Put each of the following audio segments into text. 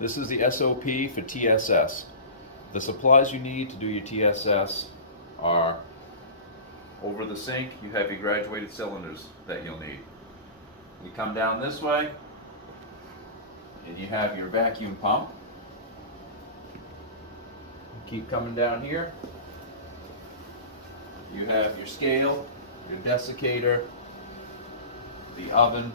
This is the SOP for TSS. The supplies you need to do your TSS are over the sink. You have your graduated cylinders that you'll need. You come down this way and you have your vacuum pump. Keep coming down here. You have your scale, your desiccator, the oven,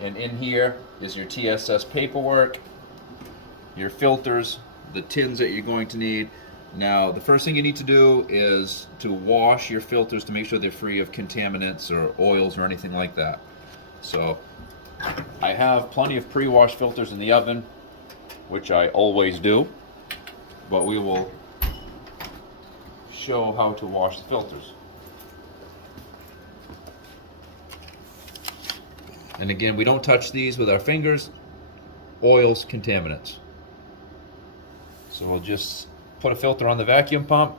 and in here is your TSS paperwork, your filters, the tins that you're going to need. Now, the first thing you need to do is to wash your filters to make sure they're free of contaminants or oils or anything like that. So, I have plenty of pre-washed filters in the oven, which I always do, but we will show how to wash the filters. And again, we don't touch these with our fingers. Oils, contaminants. So we'll just put a filter on the vacuum pump,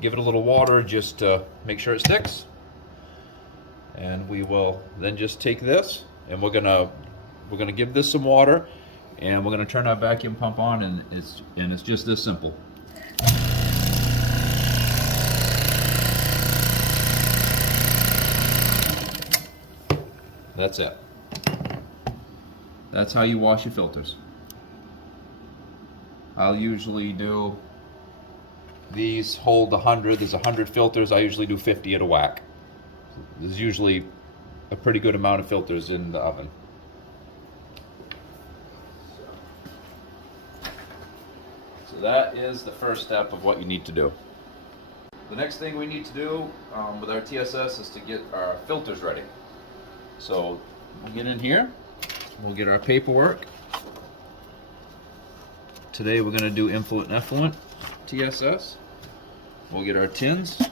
give it a little water just to make sure it sticks, and we will then just take this and we're gonna give this some water, and we're gonna turn our vacuum pump on, and it's just this simple. That's it. That's how you wash your filters. I'll usually do, these hold 100, there's 100 filters, I usually do 50 at a whack. There's usually a pretty good amount of filters in the oven. So that is the first step of what you need to do. The next thing we need to do with our TSS is to get our filters ready. So we'll get in here, we'll get our paperwork. Today we're going to do effluent TSS. We'll get our tins.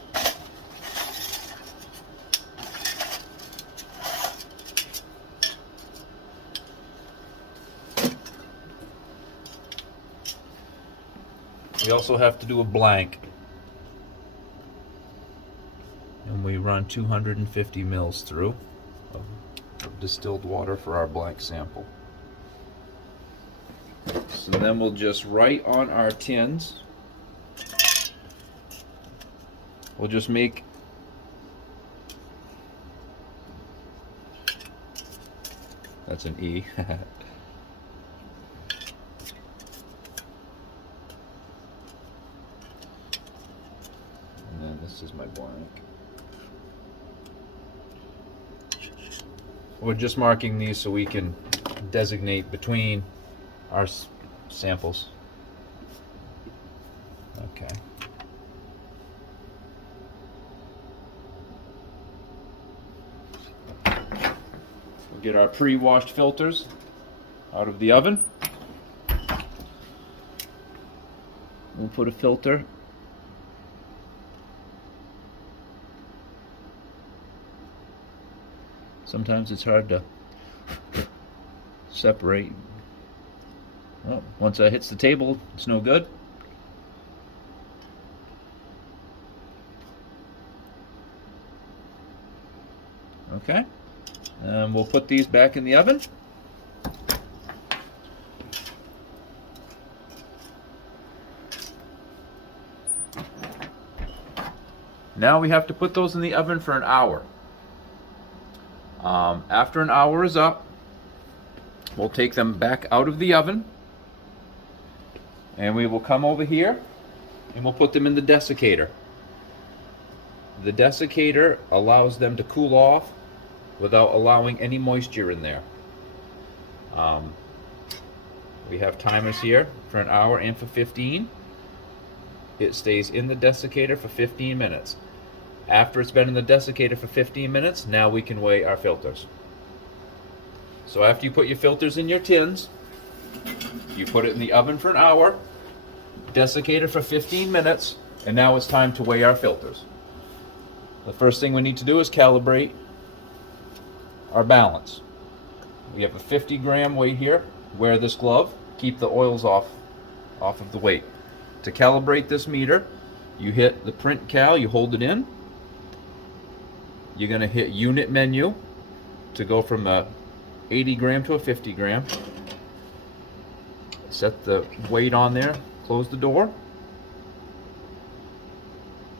We also have to do a blank. And we run 250 mils through of distilled water for our blank sample. So then we'll just write on our tins. We'll just make that's an E. And then this is my blank. We're just marking these so we can designate between our samples. Okay. We'll get our pre-washed filters out of the oven. We'll put a filter. Sometimes it's hard to separate. Well, once that hits the table, it's no good. Okay, and we'll put these back in the oven. Now we have to put those in the oven for an hour. After an hour is up, we'll take them back out of the oven, and we will come over here and we'll put them in the desiccator. The desiccator allows them to cool off without allowing any moisture in there. We have timers here for an hour and for 15. It stays in the desiccator for 15 minutes. After it's been in the desiccator for 15 minutes, now we can weigh our filters. So after you put your filters in your tins, you put it in the oven for an hour, desiccate it for 15 minutes, and now it's time to weigh our filters. The first thing we need to do is calibrate our balance. We have a 50-gram weight here. Wear this glove. Keep the oils off of the weight. To calibrate this meter, you hit the print cal, you hold it in. You're going to hit unit menu to go from a 80 gram to a 50 gram. Set the weight on there, close the door.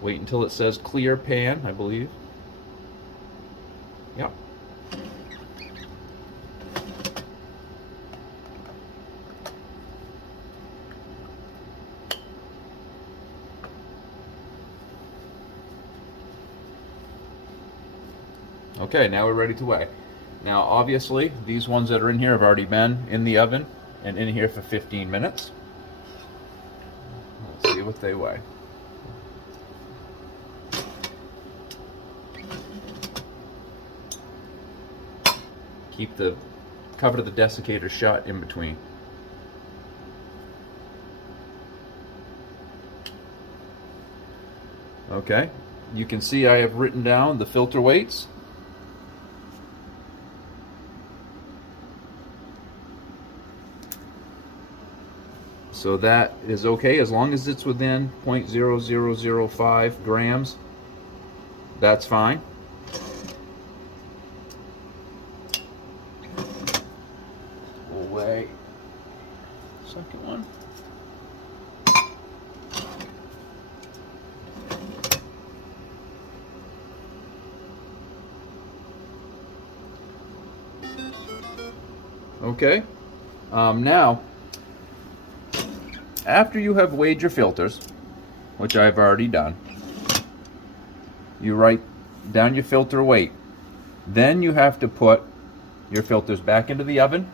Wait until it says clear pan, I believe. Yep. Okay, now we're ready to weigh. Now obviously these ones that are in here have already been in the oven and in here for 15 minutes. Let's see what they weigh. Keep the cover the desiccator shut in between. Okay, you can see I have written down the filter weights. So that is okay as long as it's within 0.0005 grams. That's fine. We'll weigh the second one. Okay. Now, after you have weighed your filters, which I've already done, you write down your filter weight. Then you have to put your filters back into the oven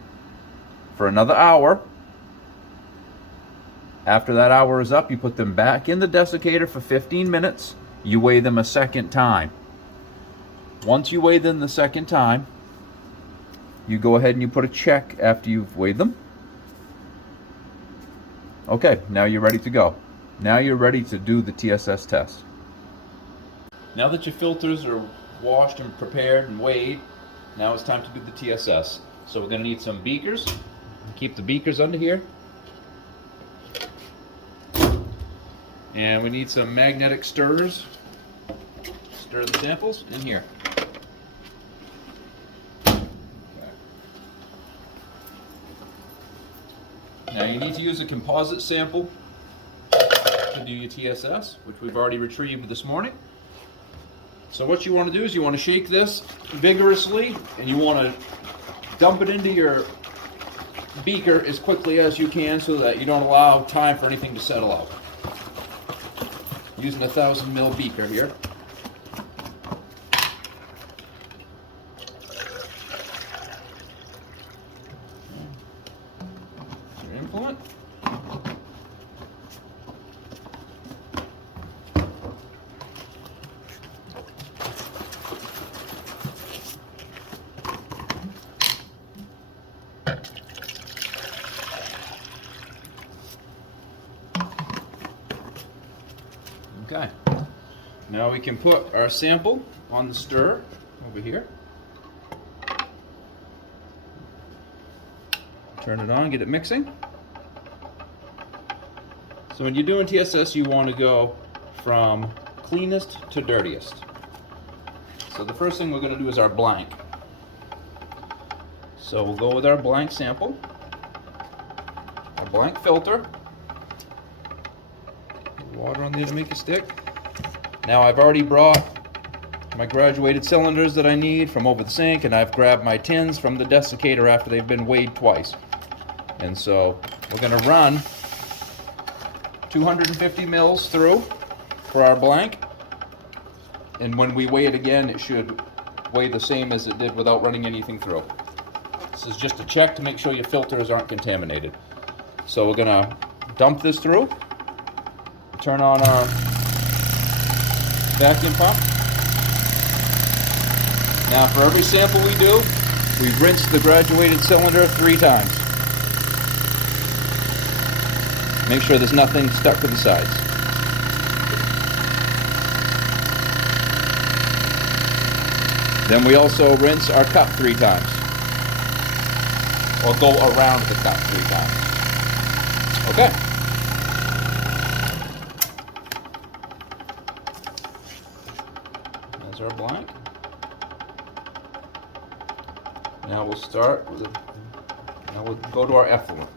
for another hour. After that hour is up, you put them back in the desiccator for 15 minutes. You weigh them a second time. Once you weigh them the second time, you go ahead and you put a check after you've weighed them. Okay, now you're ready to go. Now you're ready to do the TSS test. Now that your filters are washed and prepared and weighed, now it's time to do the TSS. So we're going to need some beakers. Keep the beakers under here. And we need some magnetic stirrers. Stir the samples in here. Now you need to use a composite sample to do your TSS, which we've already retrieved this morning. So what you want to do is you want to shake this vigorously and you want to dump it into your beaker as quickly as you can so that you don't allow time for anything to settle out. Using a 1,000 ml beaker here. Influent. Okay, now we can put our sample on the stir over here. Turn it on, get it mixing. So when you're doing TSS, you want to go from cleanest to dirtiest. So the first thing we're going to do is our blank. So we'll go with our blank sample, our blank filter. Water on there to make it stick. Now I've already brought my graduated cylinders that I need from over the sink, and I've grabbed my tins from the desiccator after they've been weighed twice. And so we're going to run 250 mils through for our blank, and when we weigh it again it should weigh the same as it did without running anything through. This is just a check to make sure your filters aren't contaminated. So we're going to dump this through, turn on our vacuum pump. Now for every sample we do, we rinse the graduated cylinder 3 times. Make sure there's nothing stuck to the sides. Then we also rinse our cup 3 times. Or go around the cup 3 times. Okay. There's our blank. Now we'll start with now we'll go to our effluent.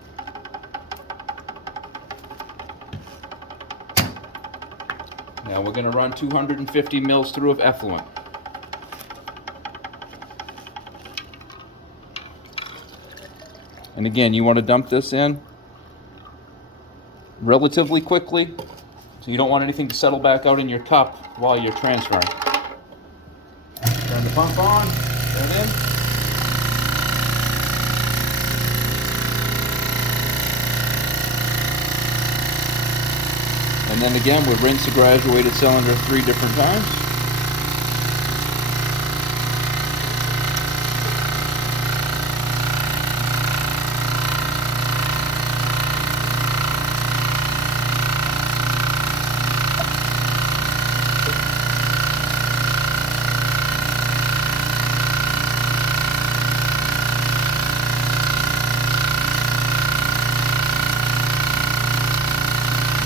Now we're going to run 250 mils through of effluent. And again, you want to dump this in relatively quickly, so you don't want anything to settle back out in your cup while you're transferring. Turn the pump on, turn in. And then again, we rinse the graduated cylinder 3 different times.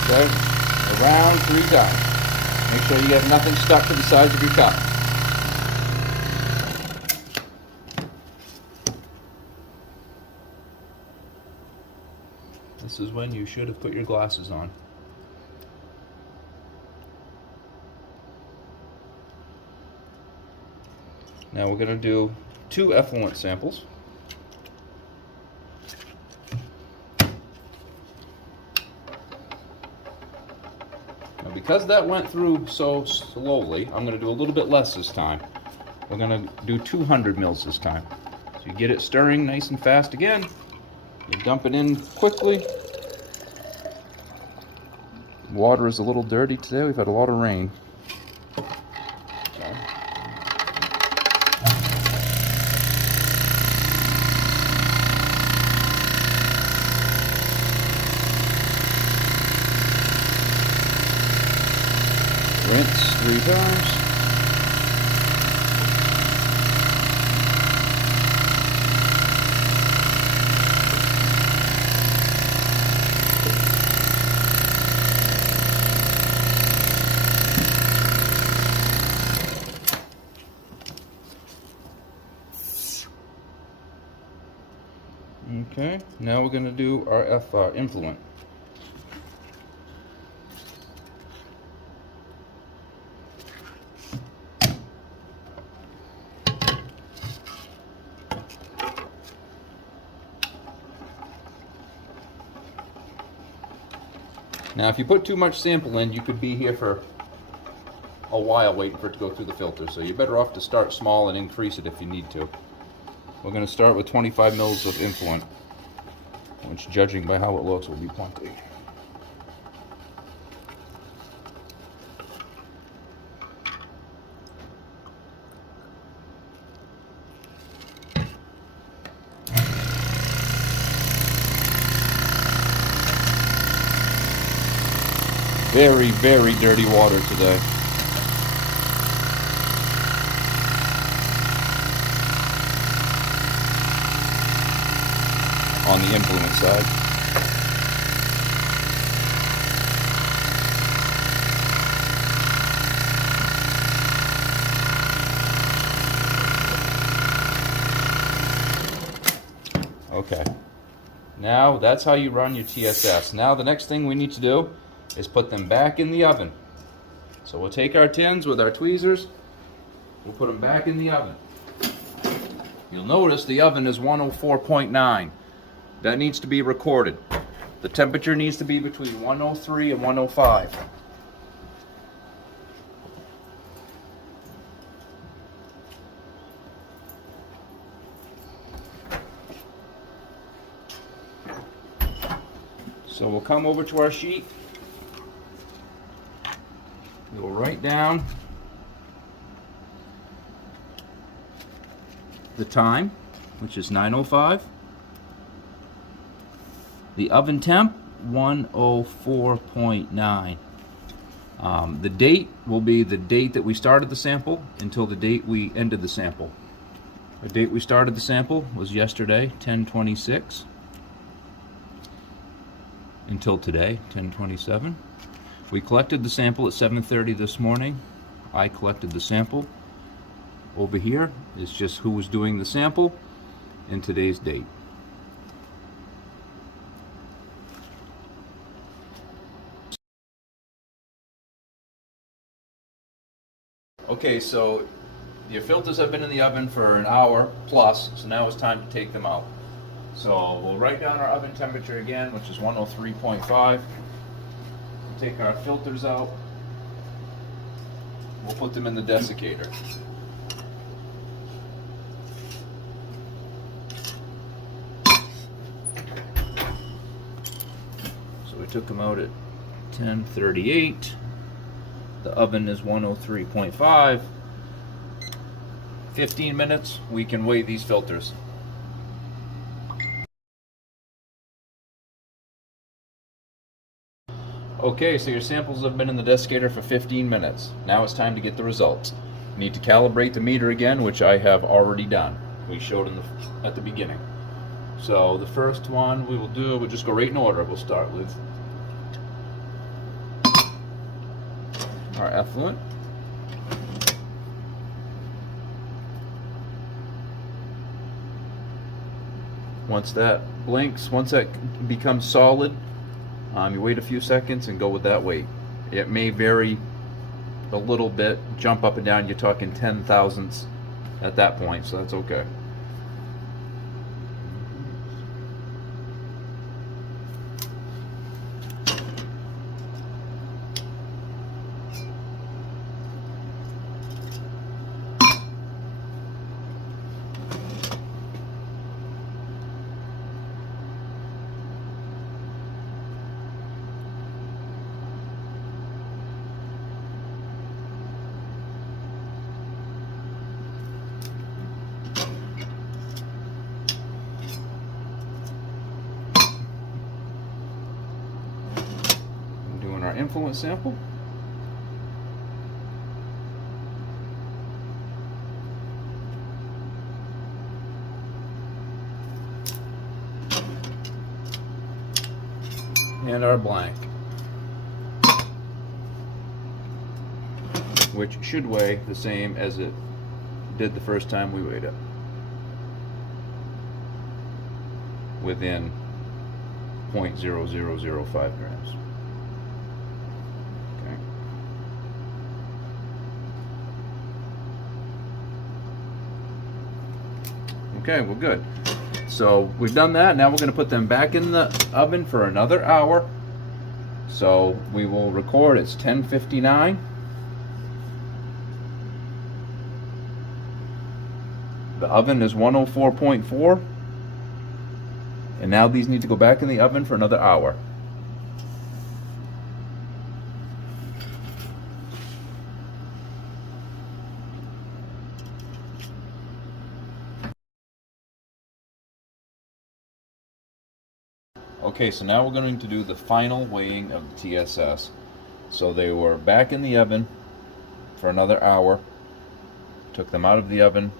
Okay, around 3 times. Make sure you have nothing stuck to the sides of your cup. This is when you should have put your glasses on. Now we're going to do 2 effluent samples. Now because that went through so slowly, I'm going to do a little bit less this time. We're going to do 200 mils this time. So you get it stirring nice and fast again. You dump it in quickly. Water is a little dirty today. We've had a lot of rain. Rinse 3 times. Okay, now we're going to do our influent. Now if you put too much sample in, you could be here for a while waiting for it to go through the filter, so you're better off to start small and increase it if you need to. We're going to start with 25 mils of influent, which, judging by how it looks, will be plenty. Very, very dirty water today. On the influent side. Okay. Now that's how you run your TSS. Now the next thing we need to do is put them back in the oven. So we'll take our tins with our tweezers, we'll put them back in the oven. You'll notice the oven is 104.9. That needs to be recorded. The temperature needs to be between 103 and 105. So we'll come over to our sheet. We'll write down the time, which is 9:05. The oven temp, 104.9. The date will be the date that we started the sample until the date we ended the sample. The date we started the sample was yesterday, 10/26, until today, 10/27. We collected the sample at 7:30 this morning. I collected the sample. Over here is just who was doing the sample and today's date. Okay, so your filters have been in the oven for an hour plus, so now it's time to take them out. So we'll write down our oven temperature again, which is 103.5. We'll take our filters out. We'll put them in the desiccator. So we took them out at 10:38. The oven is 103.5. 15 minutes, we can weigh these filters. Okay, so your samples have been in the desiccator for 15 minutes. Now it's time to get the results. You need to calibrate the meter again, which I have already done. We showed at the beginning. So the first one we will do, we'll just go right in order. We'll start with our effluent. Once that blinks, once that becomes solid, you wait a few seconds and go with that weight. It may vary a little bit, jump up and down. You're talking 10 thousandths at that point, so that's okay. Our influence sample. And our blank, which should weigh the same as it did the first time we weighed it, within 0.0005 grams. Okay, well, good. So we've done that. Now we're going to put them back in the oven for another hour. So we will record. It's 10:59. The oven is 104.4. And now these need to go back in the oven for another hour. Okay, so now we're going to do the final weighing of the TSS. So they were back in the oven for another hour. Took them out of the oven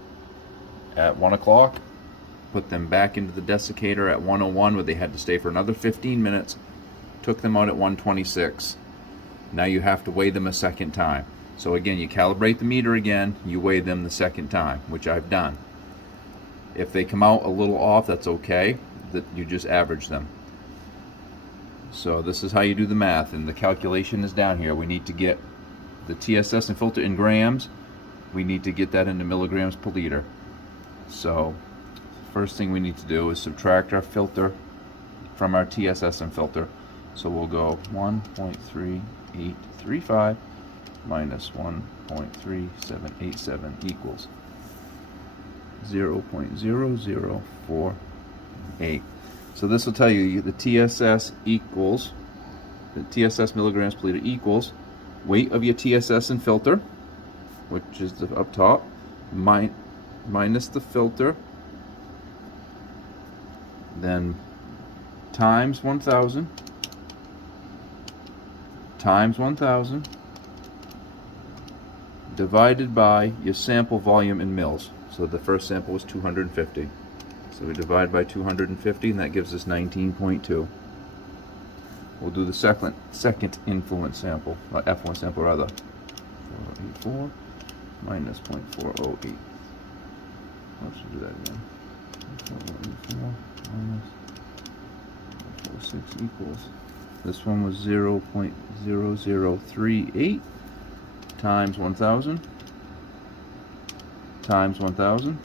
at 1 o'clock. Put them back into the desiccator at 1:01, where they had to stay for another 15 minutes. Took them out at 1:26. Now you have to weigh them a second time. So again, you calibrate the meter again, you weigh them the second time, which I've done. If they come out a little off, that's okay. That you just average them. So this is how you do the math, and the calculation is down here. We need to get the TSS and filter in grams. We need to get that into milligrams per liter. So first thing we need to do is subtract our filter from our TSS and filter. So we'll go 1.3835 minus 1.3787 equals 0.0048. So this will tell you the TSS equals, the TSS milligrams per liter equals weight of your TSS and filter, which is the up top, minus the filter, then times 1,000, times 1,000, divided by your sample volume in mils. So the first sample was 250. So we divide by 250, and that gives us 19.2. We'll do the second influence sample, effluent sample rather. 484 minus 0.408. Let's do that again. 484 minus 0.46 equals. This one was 0.0038 times 1,000 times 1,000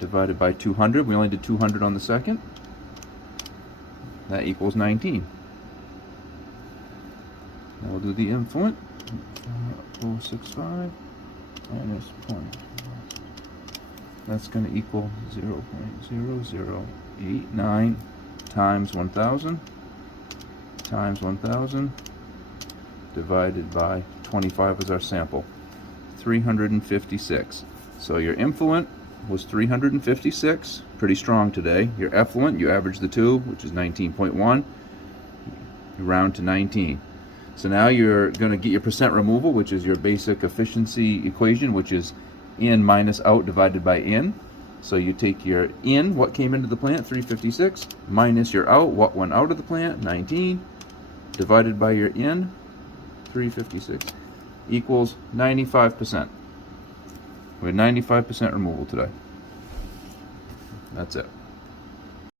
divided by 200. We only did 200 on the second. That equals 19. Now we'll do the influent. 0.065 minus 0. That's going to equal 0.0089 times 1,000 times 1,000 divided by 25 is our sample. 356. So your influent was 356, pretty strong today. Your effluent, you average the two, which is 19.1. You round to 19. So now you're going to get your percent removal, which is your basic efficiency equation, which is in minus out divided by in. So you take your in, what came into the plant, 356, minus your out, what went out of the plant, 19, divided by your in, 356, equals 95%. We had 95% removal today. That's it.